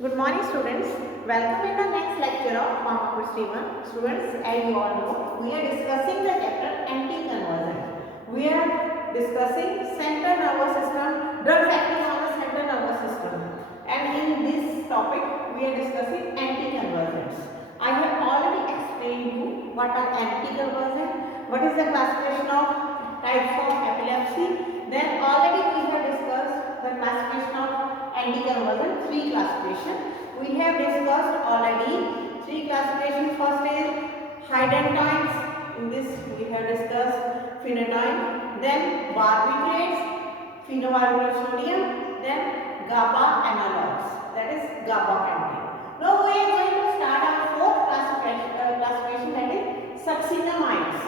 Good morning, students. Welcome in the next lecture of Pharmacochemistry 1. Students, as you all know, we are discussing the chapter anti-conversion. We are discussing central nervous system, drugs acting on the central nervous system. And in this topic, we are discussing anti-conversions. I have already explained you what are anti-conversion, what is the classification of types of epilepsy. Then already we have discussed the classification of anti-conversion, three classification. We have discussed already three classifications. First is hydantoins. In this we have discussed phenytoin, then barbiturates, phenobarbital sodium, then GABA analogs, that is gabapentin. Now we are going to start our fourth classification, that is succinamides.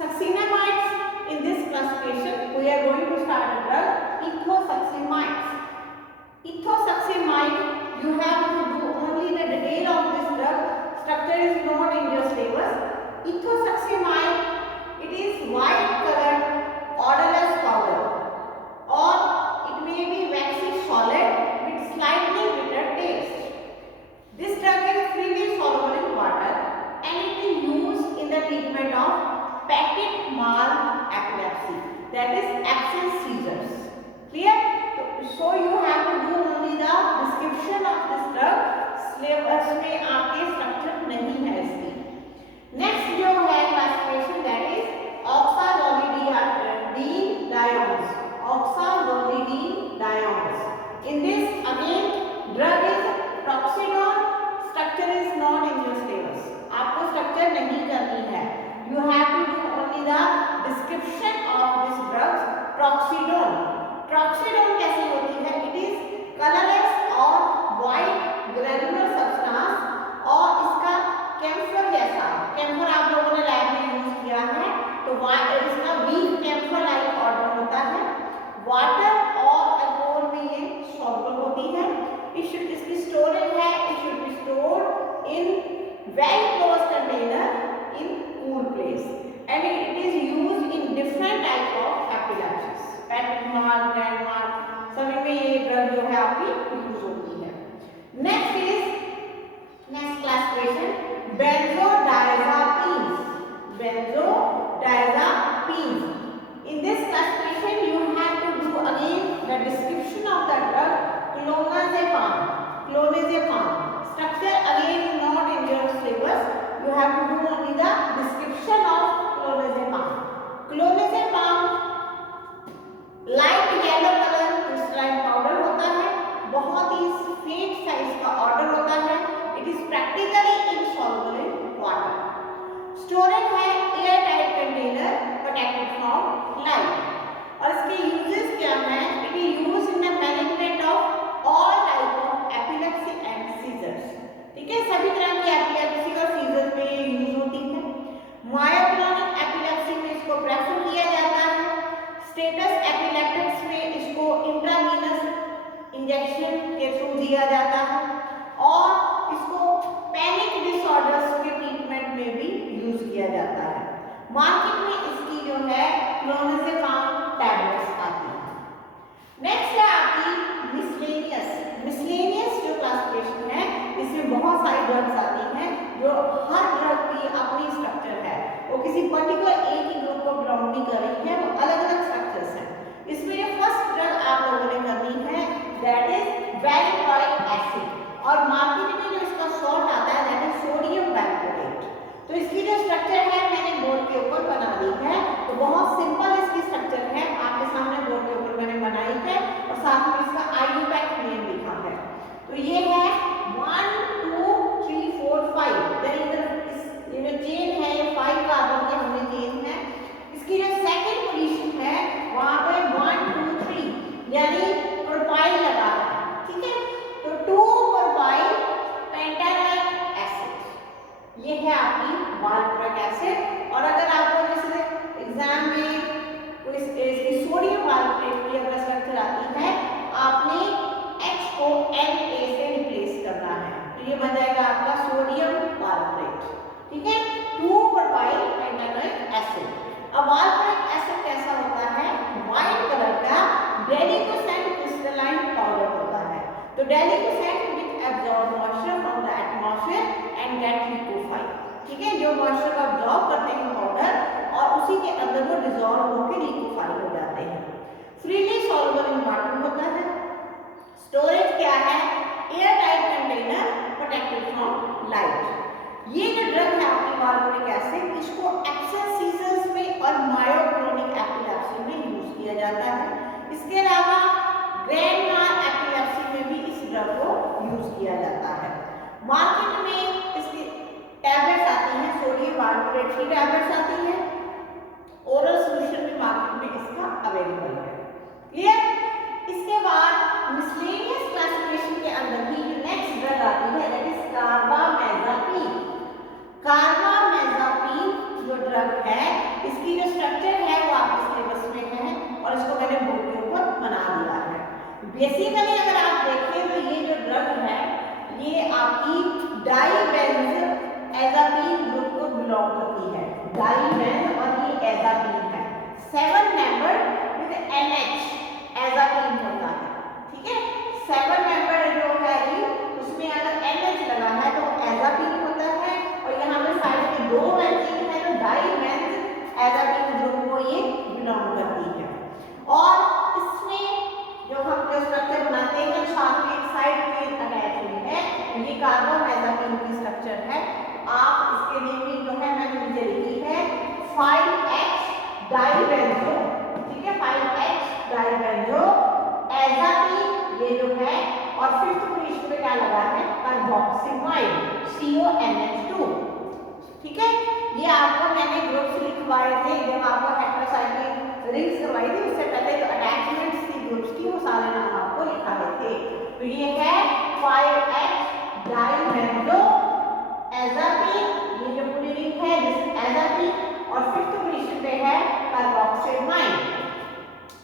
Succinamides, in this classification we are going to start a drug ethosuximides. Ethosuximide, you have to do only the detail of this drug. Structure is not in your syllabus. Ethosuximide, it is white colored odorless powder, or it may be waxy solid with slightly bitter taste. This drug is freely soluble in water and it is used in the treatment of petit mal epilepsy, that is absence seizures. Clear? So you have to do only the description of this drug. Syllabus में आपके structure नहीं है इसकी. Next जो है classification, that is oxazolidine diones. Oxazolidine diones. In this again drug is proxidone. Structure is not in your syllabus. आपको structure नहीं करनी है. You have to do only the description of this drug. Proxidone. Proxidone कैसी होती है? It is colorless और white granular substance, और इसका कैम्फर जैसा, कैम्फर आप लोगों ने लैब में यूज किया है, तो इसका वीक कैम्फर लाइक ऑर्डर होता है. वाटर और अल्कोहल में ये सॉल्युबल होती है. इसकी स्टोरेज है, it should be stored in very close container in cool place, and it is used in different type of epilepsies. petit mal, grand mal, सभी में ये ड्रग जो है आपकी यूज होती है. Next classification benzodiazepines. Benzodiazepines. In this classification you have to do again the description of the drug clonazepam. Clonazepam. Structure again is not in your syllabus. You have to do only the description of clonazepam. Clonazepam light yellow colour crystalline powder होता है, बहुत ही फेंट size का order होता है. It is practically insoluble in water. Storage है air tight container protected from light. और इसके यूजेस क्या हैं? It is used in the management of all type of epilepsy and seizures. ठीक है, सभी तरह की एपिलेप्सी और सीजर्स में ये यूज होती है. मायोक्लोनिक एपिलेप्सी में इसको प्रेफर किया जाता है. स्टेटस एपिलेप्टिक्स में इसको इंट्रावीनस इंजेक्शन के थ्रू दिया जाता है, और इसको पैनिक डिसऑर्डर्स के ट्रीटमेंट में भी यूज किया जाता है. मार्केट में इसकी जो है क्लोनाजेपाम टैबलेट्स आती है. नेक्स्ट है आपकी मिसलेनियस जो क्लासिफिकेशन है, इसमें बहुत सारी ड्रग्स आती हैं, जो हर ड्रग की अपनी स्ट्रक्चर है. वो किसी पर्टिकुलर एक ही ग्रुप को बिलोंग नहीं कर रही है, वो अलग अलग स्ट्रक्चर्स हैं. इसमें जो फर्स्ट ड्रग आप लोगों ने करनी है, दैट इज वैलिप्रोइक एसिड, और मार्केट में जो इसका सॉल्ट आता है दैट इज सोडियम वैलिप्रोएट. तो इसकी जो स्ट्रक्चर है मैंने बोर्ड के ऊपर बना दी है. तो बहुत सिंपल इसकी स्ट्रक्चर है, आपके सामने बोर्ड के ऊपर मैंने बनाई है, और साथ में इसका आईयूपैक नेम लिखा है. तो ये है 1 2 3 4 5. देन इधर ये जो चेन है, ये 5 कार्बन के हमने चेन है. इसकी जो सेकंड पोजीशन है वहां पे 1 2 3 यानी प्रोपाइल लगा है. ठीक है, तो 2 प्रोपाइल पेंटानोइक एसिड, ये है आपकी वालप्रोइक एसिड. और अगर आपको जैसे एग्जाम में कोई इसकी सोडियम वालप्रोइट की अगर स्ट्रक्चर आती है, आपने H को Na से रिप्लेस करना है, तो ये बन जाएगा आपका सोडियम वालप्रोइट. ठीक है, 2 प्रोपाइल पेंटानोइक एसिड. अब वालप्रोइक एसिड कैसा होता है? व्हाइट कलर का डेलिकोसेंट क्रिस्टलाइन पाउडर होता है. तो डेलिकोसेंट with absorb moisture from the atmosphere and get liquefied. ठीक है, जो मॉइस्चर को absorb करते हैं पाउडर और उसी के अंदर वो डिसॉल्व होकर लिक्विफाई हो जाते हैं। फ्रीली सॉल्युबल इन वाटर होता है। स्टोरेज क्या है? Air tight container protected from light. ये जो ड्रग है आपकी बार्बोरिक एसिड, इसको एक्सेस सीजर्स में और मायोक्रोनिक एपिलेप्सी में यूज किया जाता है। इसके अलावा ग्रैंड माल एपिलेप्सी में भी इस ड्रग को यूज किया जाता है। मार्केट में इसकी टैबलेट्स आती हैं, सोडियम बार्बोरेट की टैबलेट्स आती हैं, ओरल सॉल्यूशन में मार्केट में इसका अवेलेबल है। क्लियर? इसके बाद मिसलेनियस क्लासिफिकेशन के अंदर ही जो नेक्स्ट ड्रग आती है दैट इज कार्बामेज़ापिन। कार्बामेज़ापिन जो ड्रग है, इसकी जो स्ट्रक्चर है वो आपके सिलेबस में है और इसको मैंने बोर्ड के ऊपर बना दिया है। बेसिकली अगर आप देखें तो ये जो ड्रग है ये आपकी डाइबेंज़ोएज़ापीन ग्रुप को बिलोंग करती है। डाइबेंज और ये एज़ापीन है। 7 मेंबर विद NH एज़ापीन होता है। ठीक है, 7 मेंबर जो है ये उसमें अगर NH लगा है तो एज़ापीन होता है और यहाँ पे साइड में 2 बेंजीन है तो डाइबेंज़ोएज़ापीन ग्रुप को ये बिलोंग करती है। और इसमें जो हम जो स्ट्रक्चर बनाते हैं साथ में एक साइड में अटैच हुई है, ये कार्बामेज़ापिन की स्ट्रक्चर है। आप इसके नेमिंग जो है मैंने नीचे लिखी है 5H डाइबेंजो। ठीक है, 5H डाइबेंजो एज़ापीन ये जो है और 5th पोजीशन पे क्या लगा है कार्बोक्सिमाइड CONH2। ठीक है, ये आपको मैंने ग्रुप्स लिखवाए थे जब आपको हेटेरोसाइक्लिक रिंग्स करवाई थी, उससे पहले जो अटैचमेंट्स थी ग्रुप्स की वो सारे नाम आपको लिखाए थे। तो ये है 5H डाइबेंजो एज़ापीन, ये जो पूरी रिंग है दिस एज़ापीन और 5th पोजीशन पे है कार्बोक्सिमाइड।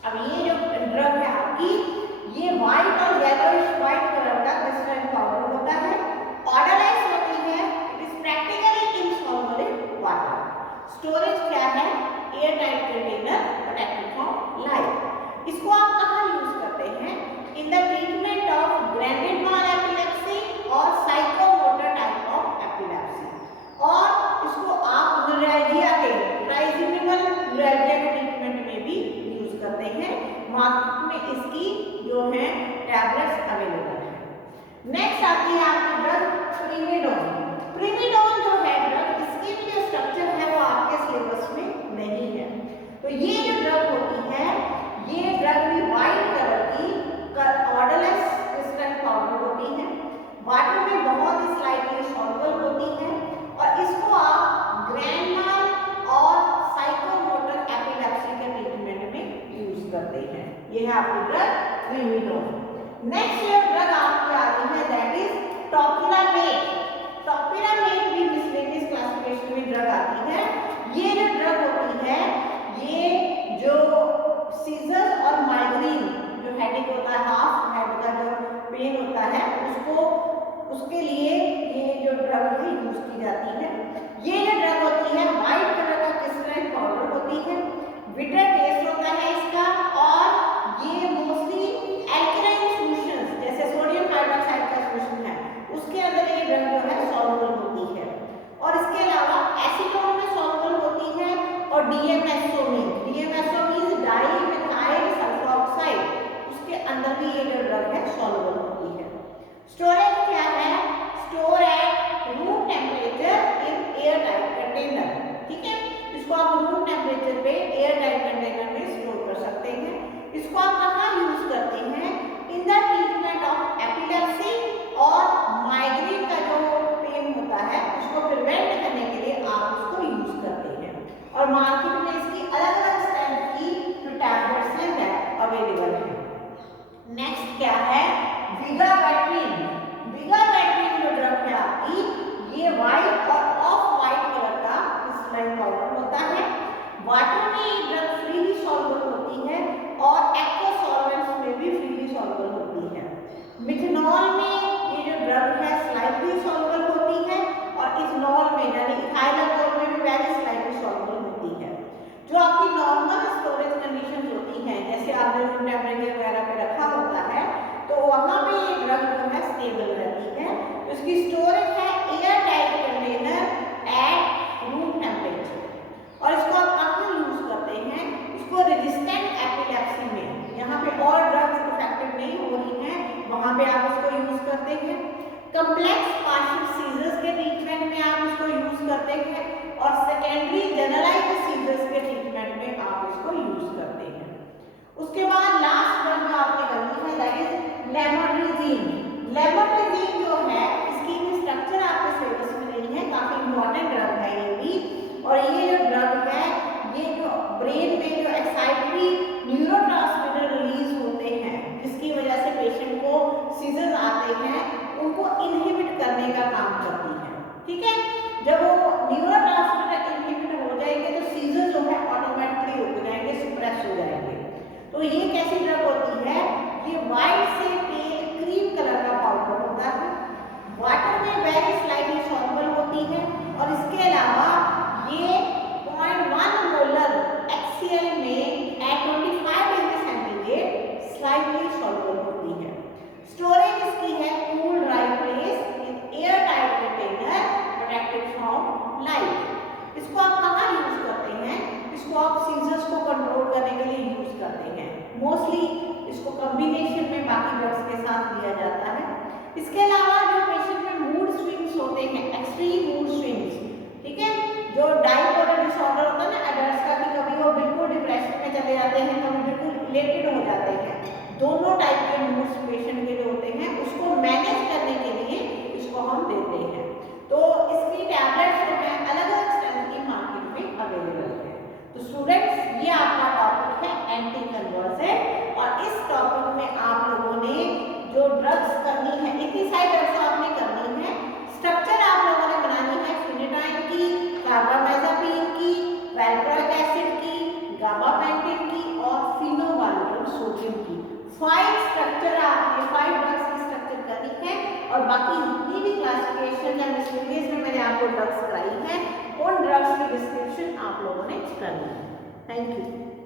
अब ये जो ड्रग है आपकी ये व्हाइट और येलोइश व्हाइट कलर का क्रिस्टलाइन पाउडर होता है, ऑर्डरलाइज होती है, it is practically insoluble in water. Storage क्या है? Air tight container protected from light. इसको आप कहाँ यूज करते हैं? In the treatment of granted mall epilepsy और साइकोमोटर टाइप ऑफ एपिलेप्सी। और इसको आप न्यूरैल्जिया के ट्राइजेमिनल न्यूरैल्जिया के ट्रीटमेंट में भी यूज करते हैं। मार्केट में इसकी जो है टैबलेट्स अवेलेबल है। नेक्स्ट आती है आपकी ड्रग प्रिमिडोन। प्रिमिडोन जो है ड्रग, इसकी भी जो स्ट्रक्चर है वो आपके सिलेबस में नहीं है। तो ये जो ड्रग होती है ये ड्रग भी व्हाइट कलर की ऑर्डरलेस क्रिस्टलाइन पाउडर होती है, वाटर में बहुत ही स्लाइटली सॉल्युबल होती है और इसको आप ग्रैंड माल और साइकोमोटर एपिलेप्सी के ट्रीटमेंट में यूज करते हैं। ये है आपकी ड्रग प्रिमिडोन। नेक्स्ट जो ड्रग आपकी आ रही है दैट इज टोपिरामेट। टोपिरामेट भी मिसलेनियस क्लासिफिकेशन में ड्रग आती है। ये जो ड्रग होती है ये जो सीजर और माइग्रेन जो हेडेक होता है, हाफ हेड का जो पेन होता है उसको उसके लिए ये जो ड्रग है यूज की जाती है। ये जो ड्रग होती है व्हाइट कलर का क्रिस्टलाइन पाउडर होती है, बिटर टेस्ट होता है इसका और ये मोस्टली एल्कलाइन सॉल्यूशंस जैसे सोडियम हाइड्रोक्साइड का सॉल्यूशन है उसके अंदर ये ड्रग जो है सॉल्युबल होती है और इसके अलावा एसीटोन में सॉल्युबल होती है और DMSO मींस डाइमिथाइल सल्फोक्साइड उसके अंदर भी ये जो ड्रग है सॉल्युबल होती है। स्टोरेज क्या है? Store at room temperature in air tight container. ठीक है, इसको आप रूम टेम्परेचर पे एयर टाइट कंटेनर में स्टोर कर सकते हैं। इसको आप कहाँ यूज करते हैं? In the treatment of epilepsy और माइग्रेन का जो पेन होता है उसको प्रिवेंट करने के लिए आप इसको यूज करते हैं और मार्केट में इसकी अलग अलग स्ट्रेंथ की जो टैबलेट्स हैं दैट अवेलेबल है। नेक्स्ट क्या है? विगाबैट्रिन। विगाबैट्रिन जो ड्रग है आपकी ये व्हाइट और ऑफ व्हाइट कलर का क्रिस्टलाइन पाउडर होता है। वाटर में ये ड्रग फ्रीली सॉल्युबल होती है और एक्वा सॉल्वेंट्स में भी फ्रीली सॉल्युबल होती है। मिथेनॉल में ये जो ड्रग है स्लाइटली सॉल्युबल होती है और इथेनॉल में यानी इथाइल अल्कोहल में भी वेरी स्लाइटली सॉल्युबल होती है। जो आपकी नॉर्मल स्टोरेज कंडीशंस होती हैं जैसे आपने रूम टेम्परेचर वगैरह पे रखा होता है तो वहां पे ये ड्रग जो है स्टेबल रहती है इसकी स्टोरेज है air tight container at room temperature. और इसको आप कहाँ यूज करते हैं, इसको रेजिस्टेंट एपिलेप्सी में, यहाँ पे और ड्रग्स इफेक्टिव नहीं हो रही हैं वहाँ पे आप इसको यूज करते हैं। कम्प्लेक्स पार्शियल सीजर्स के ट्रीटमेंट में आप इसको यूज करते हैं और सेकेंडरी जनरलाइज्ड सीजर्स के ट्रीटमेंट में आप इसको यूज करते हैं। उसके बाद लास्ट ड्रग जो आपने करनी है दैट इज लेमोट्रिजीन। लेमोट्रिजीन जो है इसकी भी स्ट्रक्चर आपके सिलेबस में नहीं है, काफी इंपॉर्टेंट ड्रग है ये भी। और ये जो ड्रग है ये जो ब्रेन में जो एक्साइटरी न्यूरोट्रांसमीटर रिलीज होते हैं जिसकी वजह से पेशेंट को सीजर्स आते हैं उनको इनहिबिट करने का काम करती है। ठीक है, जब वो न्यूरोट्रांसमीटर इनहिबिट हो जाएंगे तो सीजर जो है ऑटोमेटिकली रुक जाएंगे, सप्रेस हो जाएंगे। तो ये कैसी ड्रग होती है, ये वाइट से पेल क्रीम कलर का पाउडर होता है, वाटर में वेरी स्लाइटली सॉल्युबल होती है और इसके अलावा ये 0.1 मोलर HCl में at 25 degree centigrade slightly soluble होती है। स्टोरेज इसकी है cool dry place in air tight container protected from light. इसको आप कहाँ यूज करते हैं, इसको आप सीजर्स को कंट्रोल करने के लिए यूज करते हैं। मोस्टली इसको कॉम्बिनेशन में बाकी ड्रग्स के साथ दिया जाता है। इसके अलावा जो पेशेंट में मूड स्विंग्स होते हैं, एक्सट्रीम मूड स्विंग्स, ठीक है, जो डाइपोलर डिसऑर्डर होता है ना एडल्ट्स का, कि कभी वो बिल्कुल डिप्रेशन में चले जाते हैं, कभी बिल्कुल रिलेटेड हो जाते हैं, दोनों टाइप के मूड पेशेंट के जो होते हैं उसको मैनेज करने के लिए इसको हम देते हैं। तो इसकी टैबलेट्स जो है अलग अलग स्ट्रेंथ की मार्केट में अवेलेबल है। तो स्टूडेंट्स ये आपका टॉपिक है एंटी कन्वर्सेंट और इस टॉपिक में आप लोगों ने जो ड्रग्स करनी है, इतनी सारी ड्रग्स आपने करनी है। स्ट्रक्चर आप लोगों ने बनानी है फिनेटाइन की, कार्बामेज़ापिन की, वैल्प्रोइक एसिड की, गाबापेंटिन की और फिनोवालिडोन सोडियम की। 5 स्ट्रक्चर आपने 5 ड्रग्स की स्ट्रक्चर करनी है और बाकी जितनी भी क्लासिफिकेशन या मिसलेनियस में मैंने आपको ड्रग्स कराई है उन ड्रग्स की डिस्क्रिप्शन आप लोगों ने करनी है। Thank you.